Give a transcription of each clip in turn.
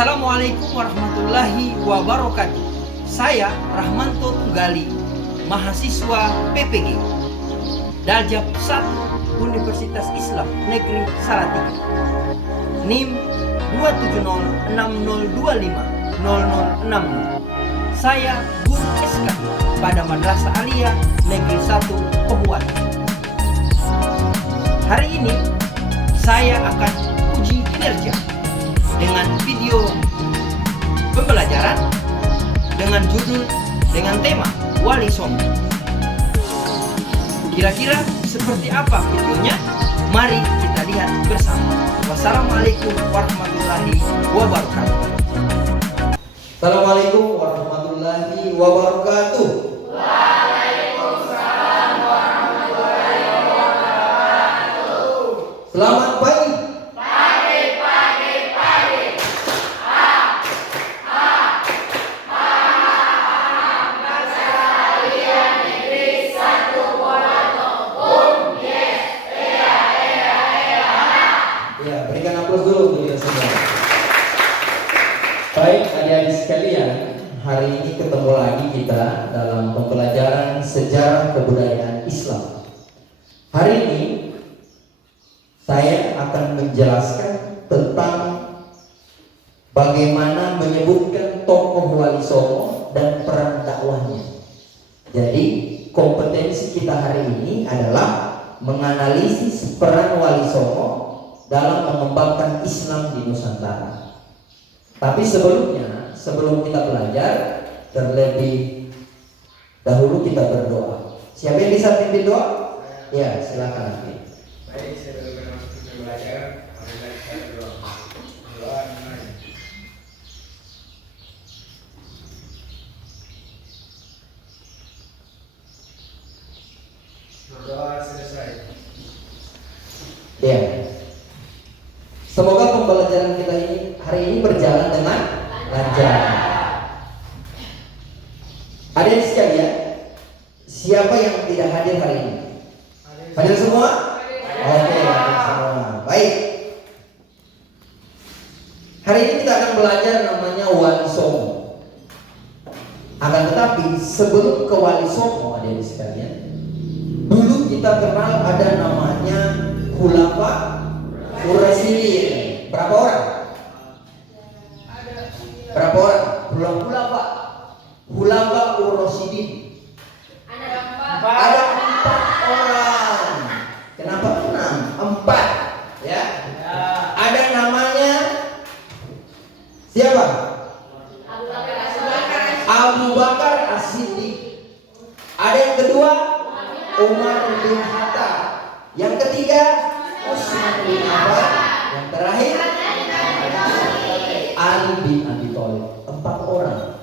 Assalamualaikum warahmatullahi wabarakatuh. Saya Rahmanto Tunggali, mahasiswa PPG Daljab 1 Universitas Islam Negeri Salatiga, NIM 27060250060. Saya guru SK pada Madrasah Aliyah Negeri 1 Pohuan. Hari ini saya akan uji kinerja dengan video pembelajaran dengan judul dengan tema Wali Songo. Kira-kira seperti apa videonya? Mari kita lihat bersama. Wassalamualaikum warahmatullahi wabarakatuh. Assalamualaikum warahmatullahi wabarakatuh. Waalaikumsalam warahmatullahi wabarakatuh. Selamat pagi. Ya, berikan aplaus dulu untuk kita semua. Baik, adik-adik sekalian, hari ini ketemu lagi kita dalam pembelajaran sejarah kebudayaan Islam. Hari ini saya akan menjelaskan tentang bagaimana menyebutkan tokoh Wali Songo dan peran dakwahnya. Jadi, kompetensi kita hari ini adalah menganalisis peran Wali Songo dalam mengembangkan Islam di Nusantara. Tapi sebelumnya, sebelum kita belajar, terlebih dahulu kita berdoa. Siapa yang bisa pimpin doa? Ya, silakan. Baik, sebelum kita belajar, marilah kita berdoa. Doa dimulai. Doa selesai. Ya. Semoga pembelajaran kita ini hari ini berjalan dengan lancar. Adik sekalian, siapa yang tidak hadir hari ini? Hadir semua? Oke, hadir semua. Baik. Hari ini kita akan belajar namanya Wali Songo. Akan tetapi sebelum ke Wali Songo, adik sekalian, dulu kita kenal ada namanya Khulafa Ur-Rasyidin. Berapa orang? Berapa orang? Khulafa Ur-Rasyidin. Ada 4 orang. Kenapa 6? 4 ya. Ada namanya siapa? Abu Bakar As-Siddiq. Ada yang kedua Umar bin Khattab. Yang ketiga Utsman bin Affan. Yang terakhir Ali bin Abi Thalib. 4 orang.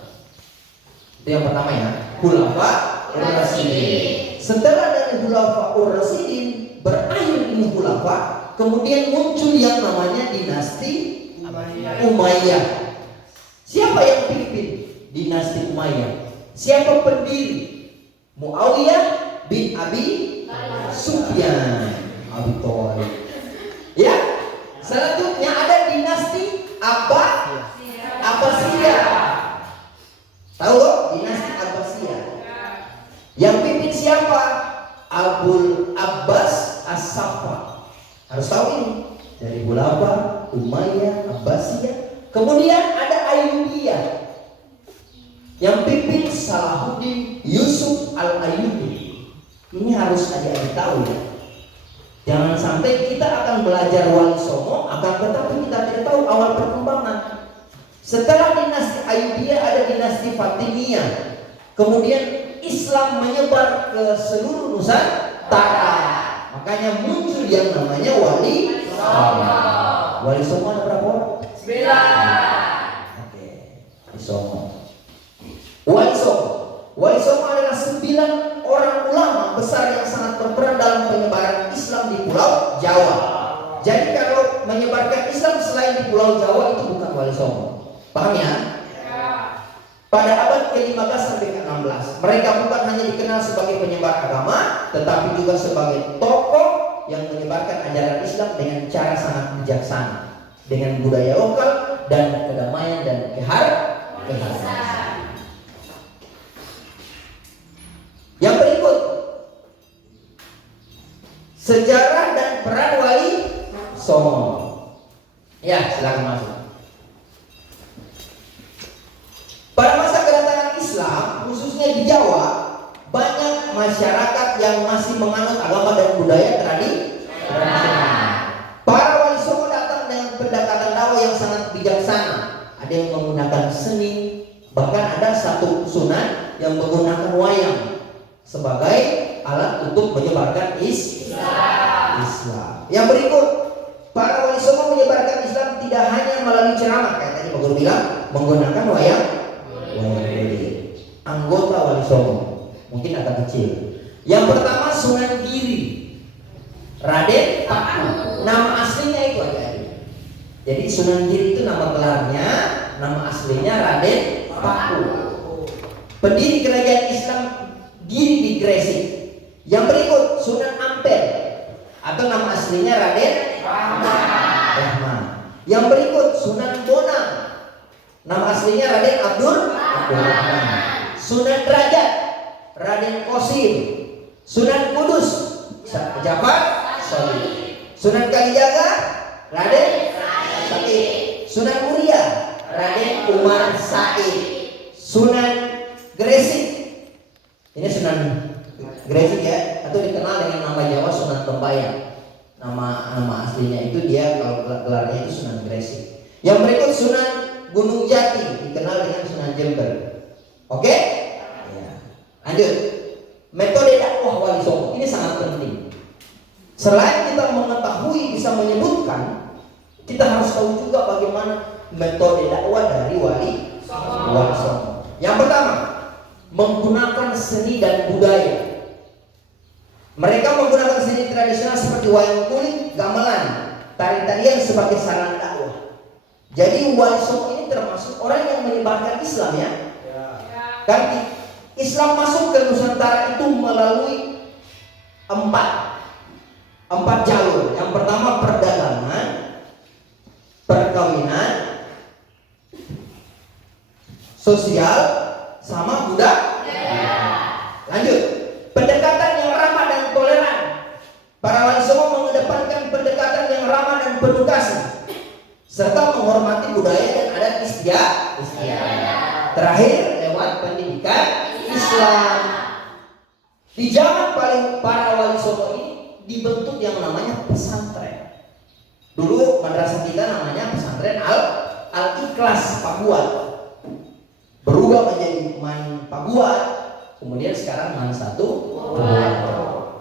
Itu yang pertama ya, Khulafa Ur-Rasyidin. Setelah dari Khulafa Ur-Rasyidin berakhir ini Khulafa, kemudian muncul yang namanya dinasti Umayyah. Siapa yang pimpin dinasti Umayyah? Siapa pendiri? Muawiyah bin Abi Sufyan. Abi Thalib. Ya. Selanjutnya ada dinasti Abbasiyah. Tahu loh, dinasti Abbasiyah. Yang pimpin siapa? Abul Abbas As-Saffah. Harus tahu ini. Dari Khulafa, Umayyah, Abbasiyah. Kemudian ada Ayyubiyah. Yang pimpin Salahuddin Yusuf Al-Ayyubi. Ini harus adik-adik tahu ya. Jangan sampai kita akan belajar Wali Songo, akan tetapi kita tidak tahu awal perkembangan. Setelah dinasti Ayyubiyah ada dinasti Fatimiyah. Kemudian Islam menyebar ke seluruh Nusantara. Makanya muncul yang namanya Wali Songo. Wali Songo ada berapa orang? 9. Oke, Wali Songo. Wali Songo adalah 9 orang ulama besar yang sangat berperan dalam penyebaran Islam di Pulau Jawa. Jadi kalau menyebarkan Islam selain di Pulau Jawa itu bukan Wali Songo. Paham ya? Pada abad ke-15 sampai ke-16, mereka bukan hanya dikenal sebagai penyebar agama, tetapi juga sebagai tokoh yang menyebarkan ajaran Islam dengan cara sangat bijaksana, dengan budaya lokal dan kedamaian dan keharmonisan. Yang berikut, sejarah dan peran Wali Songo. Ya, silakan masuk. Pada masa kedatangan Islam, khususnya di Jawa, banyak masyarakat yang masih menganut agama dan budaya tradisional. Para Wali Songo datang dengan pendekatan dakwah yang sangat bijaksana. Ada yang menggunakan seni, bahkan ada satu sunan yang menggunakan wayang sebagai alat untuk menyebarkan Islam. Yang berikut, para Wali Songo menyebarkan Islam tidak hanya melalui ceramah, kayak tadi Pak Guru bilang, menggunakan wayang kulit. Anggota Wali Songo mungkin agak kecil. Yang pertama, Sunan Giri Raden Paku. Nama aslinya itu adik-adik. Jadi Sunan Giri itu nama gelarnya, nama aslinya Raden Paku. Pendiri kerajaan Islam Giri di Gresik. Yang berikut, Sunan Ampel atau nama aslinya Raden Rahman. Yang berikut, Sunan Bonang. Nama aslinya Raden Abdurrahman. Sunan Derajat Raden Kosim. Sunan Kudus Jafar Sholihin. Sunan Kalijaga Raden Said. Sunan Muria Raden Umar Said. Sunan Gresik, ini Sunan Gresik ya, atau dikenal dengan nama Jawa Sunan Tembayang. Nama aslinya itu dia, kalau gelarnya itu Sunan Gresik. Yang berikut, Sunan Gunung Jati, dikenal dengan Sunan Jember. Oke? Ya. Lanjut. Metode dakwah Wali Songo ini sangat penting. Selain kita mengetahui, bisa menyebutkan, kita harus tahu juga bagaimana metode dakwah dari Wali Songo. Yang pertama, menggunakan seni dan budaya. Mereka menggunakan seni tradisional seperti wayang kulit, gamelan, tari-tarian sebagai sarana dakwah. Jadi Wali Songo ini termasuk orang yang menyebarkan Islam ya. Kan Islam masuk ke Nusantara itu melalui empat jalur. Yang pertama, perdagangan, perkawinan, sosial, sama budaya. Lanjut, pendekatan yang ramah dan toleran. Para Wali Songo mengedepankan pendekatan yang ramah dan penuh kasih, serta menghormati budaya dan adat istiadat. Terakhir, lewat pendidikan Islam. Di zaman paling para Wali Songo ini dibentuk yang namanya pesantren. Dulu madrasah kita namanya pesantren Al-Ikhlas Pakuat, berubah menjadi Man Pakuat, kemudian sekarang Man 1.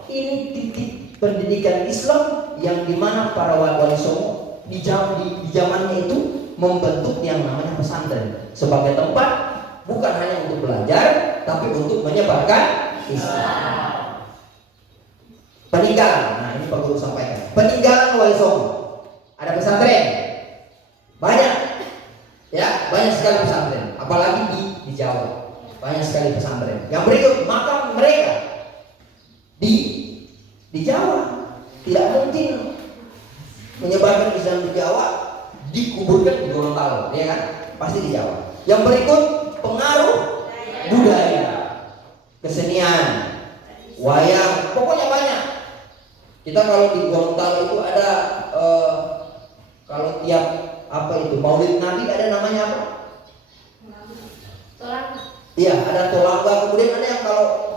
Ini titik pendidikan Islam yang dimana para Wali Songo di zamannya itu membentuk yang namanya pesantren sebagai tempat bukan hanya untuk belajar, tapi untuk menyebarkan Islam. Peninggalan, nah ini Pak Guru sampaikan. Peninggalan Wali Songo, ada pesantren, banyak, ya banyak sekali pesantren, apalagi di Jawa, banyak sekali pesantren. Yang berikut, makam mereka di Jawa. Tidak mungkin menyebarkan Islam di Jawa dikuburkan di Gorontalo, ya kan? Pasti di Jawa. Yang berikut, pengaruh budaya, kesenian, wayang, pokoknya banyak. Kita kalau di Gorontalo itu ada kalau tiap Maulid Nabi ada namanya apa? Tolaga. Iya, ada tolaga. Kemudian ada yang kalau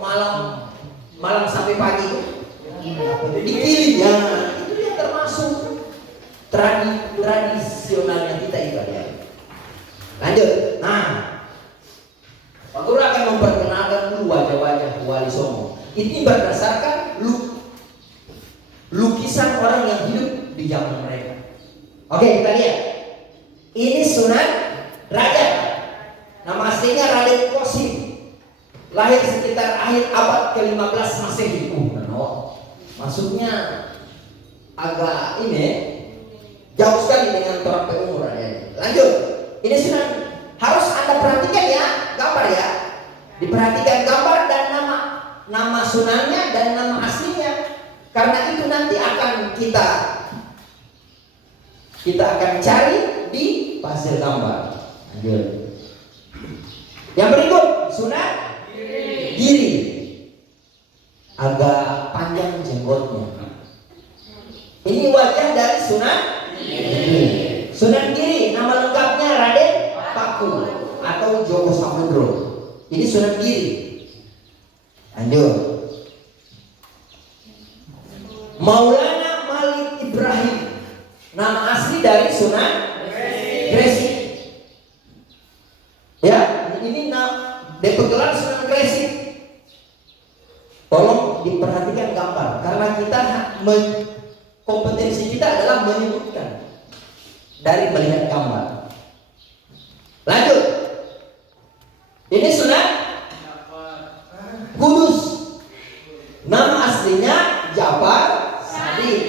malam sampai pagi itu dikirim ya. Itu dia termasuk tradisionalnya kita itu ya. Lanjut. Nah, Pak Guru akan memperkenalkan dulu wajah-wajah Wali Songo. Ini berdasarkan lukisan orang yang hidup di zaman mereka. Oke, kita lihat. Ini Sunan Derajat. Nama aslinya Raden Kosim. Lahir sekitar akhir abad ke-15 Masehi. Masuknya agak ini jauh sekali dengan orang umur ya. Lanjut. Ini Sunan, harus Anda perhatikan ya, gambar ya. Diperhatikan gambar dan nama Sunannya dan nama aslinya. Karena itu nanti akan kita akan cari di pasir gambar. Lanjut. Yang berikut sunat giri. Agak panjang jenggotnya. Ini wajah dari sunat giri. Sunat giri nama lengkapnya Raden Paku atau Joko Samudro. Ini sunat giri. Lanjut. Maulana Malik Ibrahim. Nama asli dari Sunan Gresik. Ya, ini dipergelar Sunan Gresik. Tolong diperhatikan gambar karena kita kompetensi kita adalah menyebutkan dari melihat gambar. Lanjut. Ini Sunan Kudus. Nama aslinya Jabar Sadiq.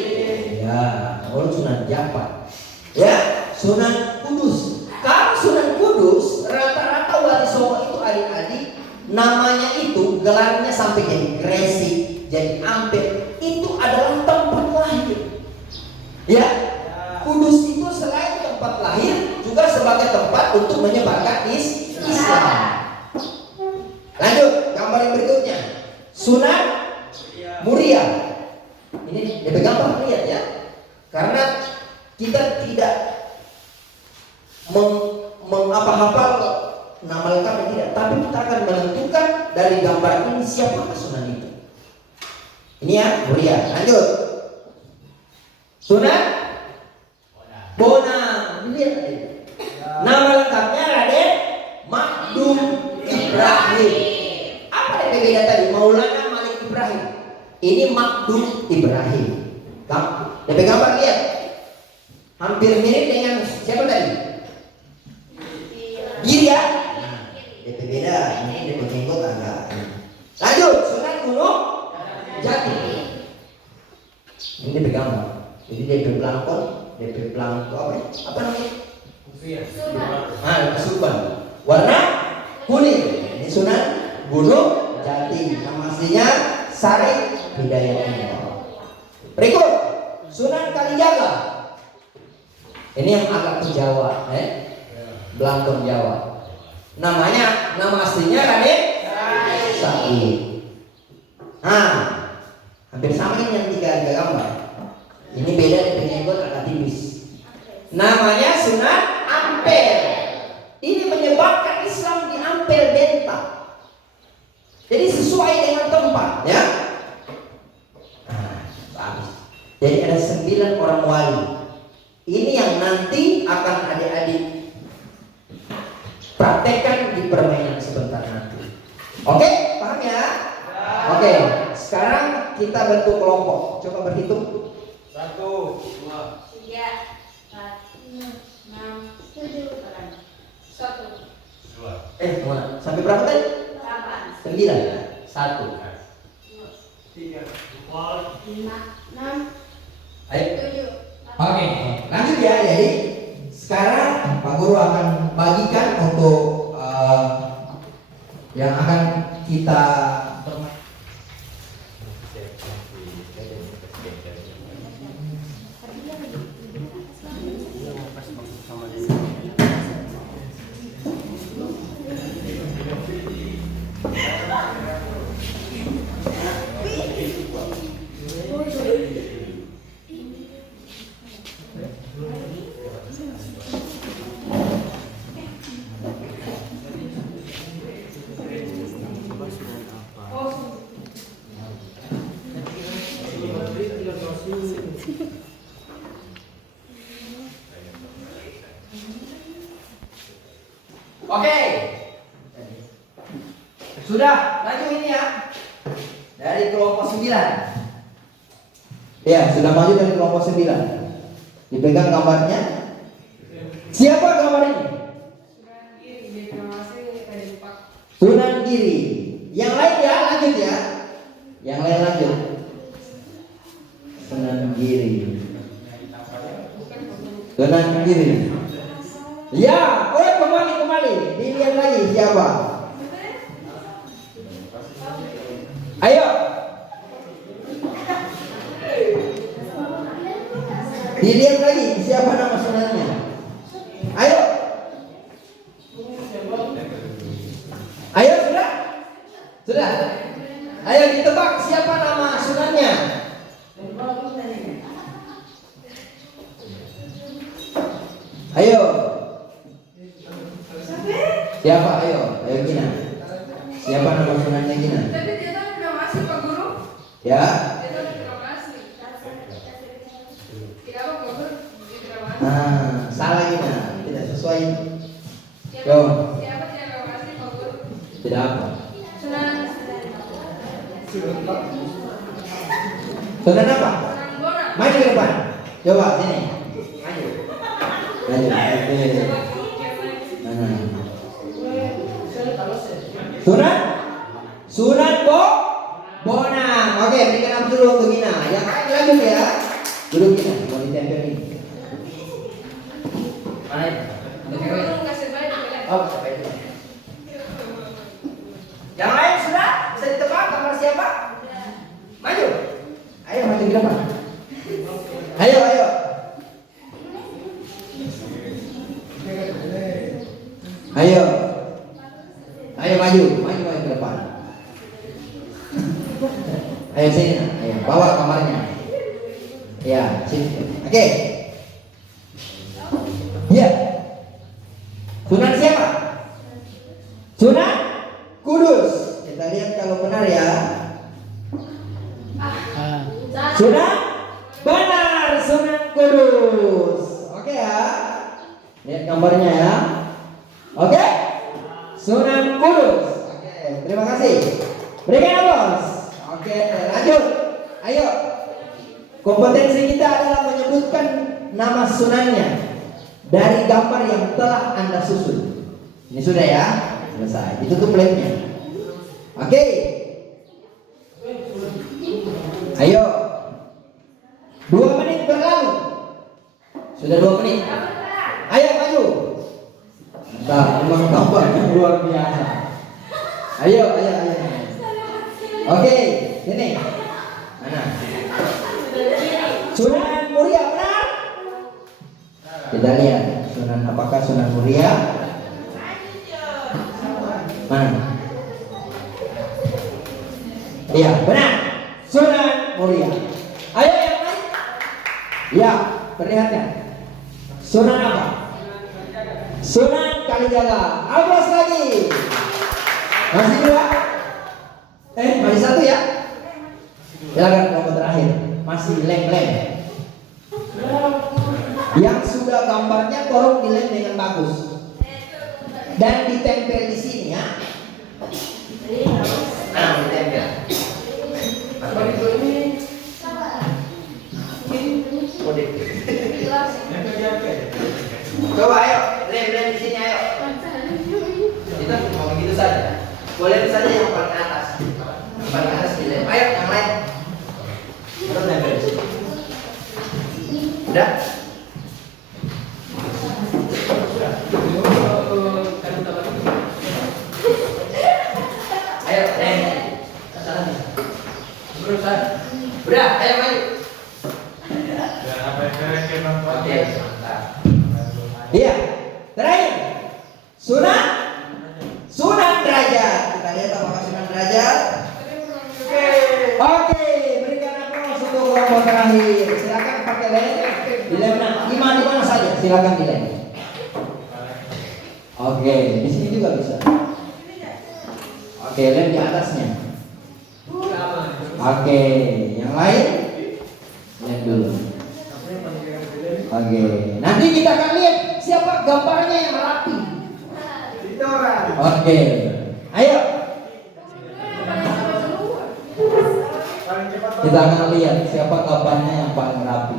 Ya, kalau Sunan Jabar. Ya, Sunan Kudus. Kalau Sunan Kudus, rata-rata wali songo itu adik-adik namanya itu gelarnya sampai jadi Gresik, jadi Ampel. Itu adalah tempat lahir. Ya, Kudus itu selain tempat lahir juga sebagai tempat untuk menyebarkan Islam. Lanjut, gambar yang berikutnya. Sunan Muria. Ini dipegang Pak, lihat ya. Karena kita tidak menghafal nama lengkapnya tidak, tapi kita akan menentukan dari gambar ini siapa Sunan itu. Ini ya, Muria. Lanjut. Sunan Bonang. Lihat tadi. Nama lengkapnya Raden Makdum Ibrahim. Apa yang berbeda tadi? Maulana Malik Ibrahim. Ini Makdum Ibrahim. DP gambar lihat. Hampir mirip dengan siapa tadi? Giri ya? Nah, DP beda. Ini DP jenggot agak. Lanjut, Sunan Gunung Jati. Ini DP gambar. Jadi DP pelangkon, DP pelangkon apa ya? Apa namanya? Kesuban. Warna kuning. Ini Sunan Gunung Jati. Nama aslinya Sari Hidayatullah. Berikut Sunan Kalijaga. Ini yang agak ke Jawa, Belangkon Jawa. Nama aslinya Raden Said. Hampir sama ini yang tiga gambar. Ini beda dengan jenggot agak tipis. Namanya Sunan Ampel. Ini menyebarkan Islam di Ampel Delta. Jadi sesuai dengan tempat, ya. Bagus. Jadi ada 9 orang wali. Ini yang nanti akan adik-adik praktekkan di permainan sebentar nanti. Oke, paham ya? Oke, sekarang kita bentuk kelompok. Coba berhitung. 1, 2, 3, 4, 5, 6, 7, 1. Sampai berapa tadi? 8, 9. 1. 3, 4, 5, 6, Ayo. 7. Oke, lanjut ya. Jadi sekarang Pak Guru akan bagikan untuk yang akan kita Oke. Sudah, lanjut ini ya. Dari kelompok 9. Ya, sudah maju dari kelompok 9. Dipegang gambarnya. Siapa gambar ini? Sunan Giri. Yang lain ya, lanjut ya. Yang lain lanjut. Sunan Giri. Sunan Giri. Ya, kembali. Dilihat lagi siapa? Ayo. Dilihat lagi siapa nama sunannya. Ayo. Ayo ditebak siapa nama sunannya? Ayo. Siapa? Ayo Gina. Siapa nama sunannya Gina? Tapi dia tahu udah masih Pak Guru. Ya. Dia tahu udah masih. Tidak apa Pak Guru? Dia masih. Nah, salah Gina. Tidak sesuai. Siapa Yo. siapa dia nggak masih Pak Guru? Tidak apa. Sunan Sunan apa? Sunan Bona. Maju ke depan. Coba sini. Maju. Maju. Oke. Mana? Sunan Bonang. Oke, berikan nama dulu untuk Gina. Yang lain lanjut ya. Duduk Gina, mau ditempel ini. Mana itu? Pak Guru kasih baik ya. Oh, sampai itu. Yang lain sudah? Bisa ditebak gambar siapa? Maju. Ayo maju ke depan. Ayo. Ayo maju ke depan. Ayo sini, ayo bawa kamarnya. Ya, sini. Oke. Ya. Sunan siapa? Sunan Kudus. Kita lihat kalau benar ya. Sunan benar, Sunan Kudus. Oke ya. Lihat gambarnya ya. Oke. Sunan Kudus. Oke, terima kasih. Berikan aplaus. Oke, lanjut. Ayo. Kompetensi kita adalah menyebutkan nama sunannya dari gambar yang telah Anda susun. Ini sudah ya. Selesai. Ditutup labnya. Oke. Ayo. 2 menit berlalu. Sudah 2 menit. Ayo maju. Nah, memang gambarnya luar biasa. Ayo. Oke, sini. Mana? Sunan Muria benar? Kita lihat Sunan apakah Sunan Muria? Mana? Iya, benar. Sunan Muria. Ayo yang lain. Ya, perlihatkan. Sunan apa? Sunan Kalijaga. Aplaus lagi. Masih 2? Masih 1 ya? Silakan kelompok terakhir. Masih lem. Yang sudah gambarnya tolong dilem dengan bagus. Dan ditempel di sini ya. Nah, ditempel. Coba ayo, lem di sini ayo. Kita mau begitu saja. Boleh saja yang paling atas. Yang paling atas dilem. Ayo yang lain. Terus nempel di sini. Udah? Ayo, lem. Udah, ayo maju. Oke, mantap. Iya, terakhir Sunan Derajat. Kita lihat apakah Sunan Derajat. Oke, berikan aplaus untuk kelompok terakhir. Silakan pakai lem. Dilem di mana saja. Silakan dilem. Oke, di sini juga bisa. Oke, lem di atasnya. Oke, yang lain lem dulu. Oke, nanti kita akan lihat siapa gambarnya yang rapi. Oke, ayo. Kita akan lihat siapa gambarnya yang paling rapi.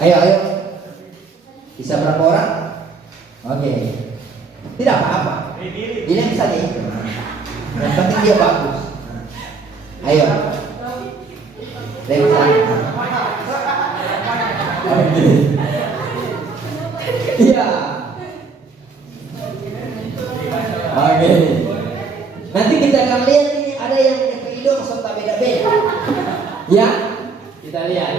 Ayo. Bisa berapa orang? Oke. Tidak apa-apa. Ini bisa nih. Yang penting dia bagus. Ayo. Dari sana. Iya. Oke. Nanti kita akan lihat nih ada yang hidung serta beda-beda. Ya, kita lihat.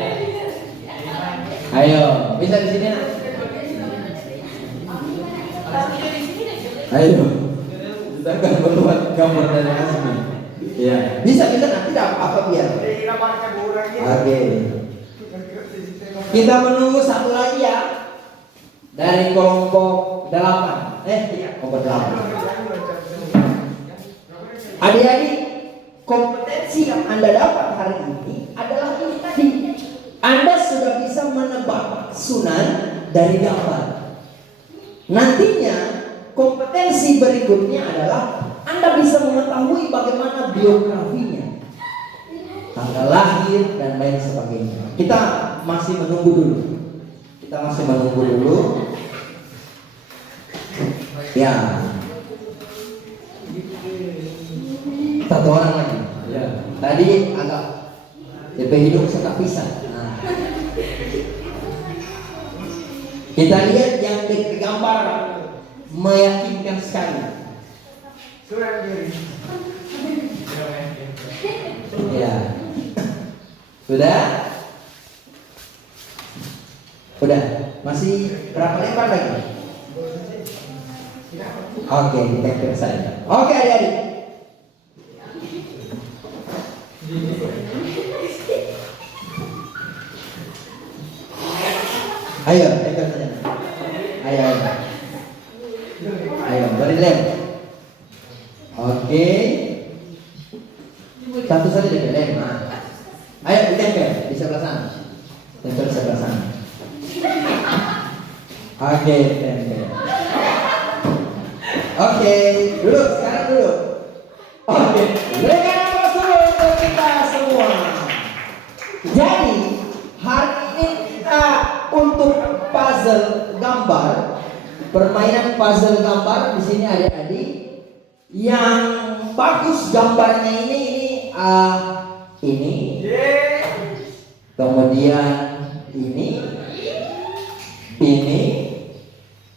Ayo, bisa di sini nak? Ayo, kita akan membuat gambar dari Azmi. Ya, bisa nanti tidak apa-apa biar. Oke. Kita menunggu satu lagi ya dari kelompok 8. Kelompok 8. Adik-adik, kompetensi yang Anda dapat hari ini adalah ini tadi. Anda sudah bisa menebak sunan dari gambar. Nantinya kompetensi berikutnya adalah Anda bisa mengetahui bagaimana biografinya, tanggal lahir dan lain sebagainya. Kita masih menunggu dulu. Ya. Satu orang lagi. Ya. Tadi agak DP hidup suka pisah. Nah. Kita lihat yang di gambar meyakinkan sekali. Ya. Sudah? Masih berapa lembar lagi? Oke, ditempel saja. Oke, adik-adik. Ayo, tempel saja. Ayo, beri lem. Oke. Satu saja di lem. Ayo ditempel di sebelah sana. Tempel sebelah sana. Oke, tempel. Oke, sekarang duduk. Oke, berikan aplaus dulu untuk kita semua. Jadi hari ini kita untuk puzzle gambar, permainan puzzle gambar di sini adik-adik. Yang bagus gambarnya ini, kemudian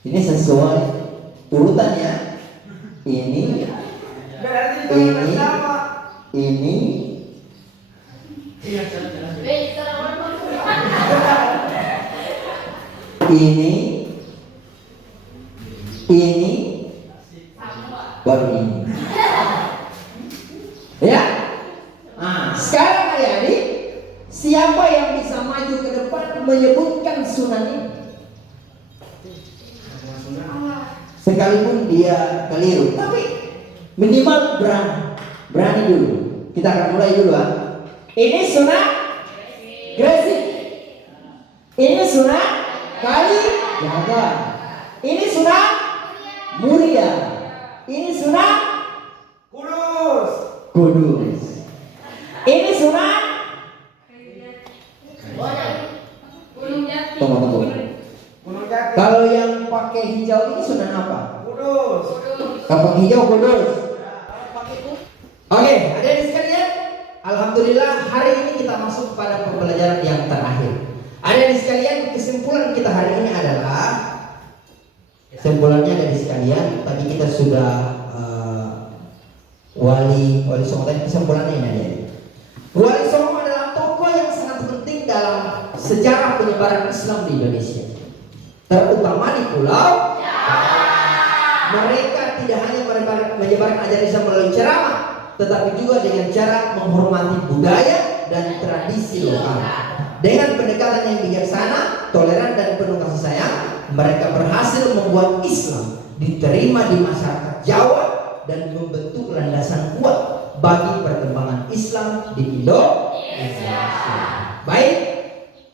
ini sesuai urutannya. Ini baru ini. Ya. Nah, sekarang adik-adik, siapa yang bisa maju ke depan menyebutkan sunan ini? Sekalipun dia keliru, tapi minimal berani dulu. Kita akan mulai dulu. Ini sunan Gresik. Ini sunan Kalijaga. Ini sunan Muria. Ini sunan Kudus. Ini sunan Tunggu. Kalau yang pakai hijau ini sunan apa? Kudus. Kapal hijau Kudus. Oke, adik-adik sekalian, alhamdulillah hari ini kita masuk pada pembelajaran yang terakhir. Adik-adik sekalian, kesimpulan kita hari ini adalah kesimpulannya adik-adik sekalian, tadi kita sudah Wali Songo tadi kesimpulannya ini adik-adik. Wali Songo adalah tokoh yang sangat penting dalam sejarah penyebaran Islam di Indonesia, terutama di Pulau Jawa. Mereka tidak hanya menyebarkan ajaran Islam melalui ceramah, tetapi juga dengan cara menghormati budaya dan tradisi lokal. Dengan pendekatan yang bijaksana, toleran dan penuh kasih sayang, mereka berhasil membuat Islam diterima di masyarakat Jawa dan membentuk landasan kuat bagi perkembangan Islam di Indonesia. Baik,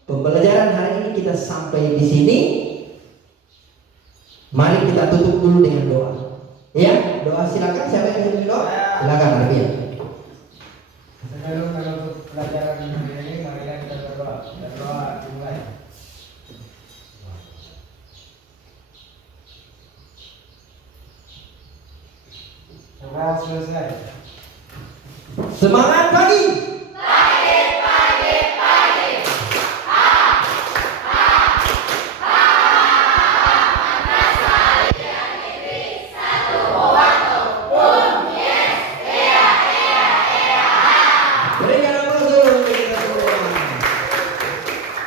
pembelajaran hari ini kita sampai di sini. Mari kita tutup dulu dengan doa. Ya, doa silakan. Siapa yang ingin doa? Silakan, Arabia. Sebelum menutup pelajaran ini, marilah kita berdoa. Berdoa dimulai. Doa selesai. Semangat pagi.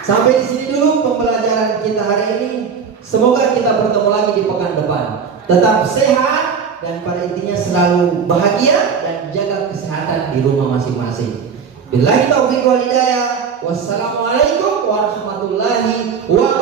Sampai di sini dulu pembelajaran kita hari ini. Semoga kita bertemu lagi di pekan depan. Tetap sehat dan pada intinya selalu bahagia dan jaga kesehatan di rumah masing-masing. Billahi taufiq wal hidayah. Wassalamualaikum warahmatullahi wabarakatuh.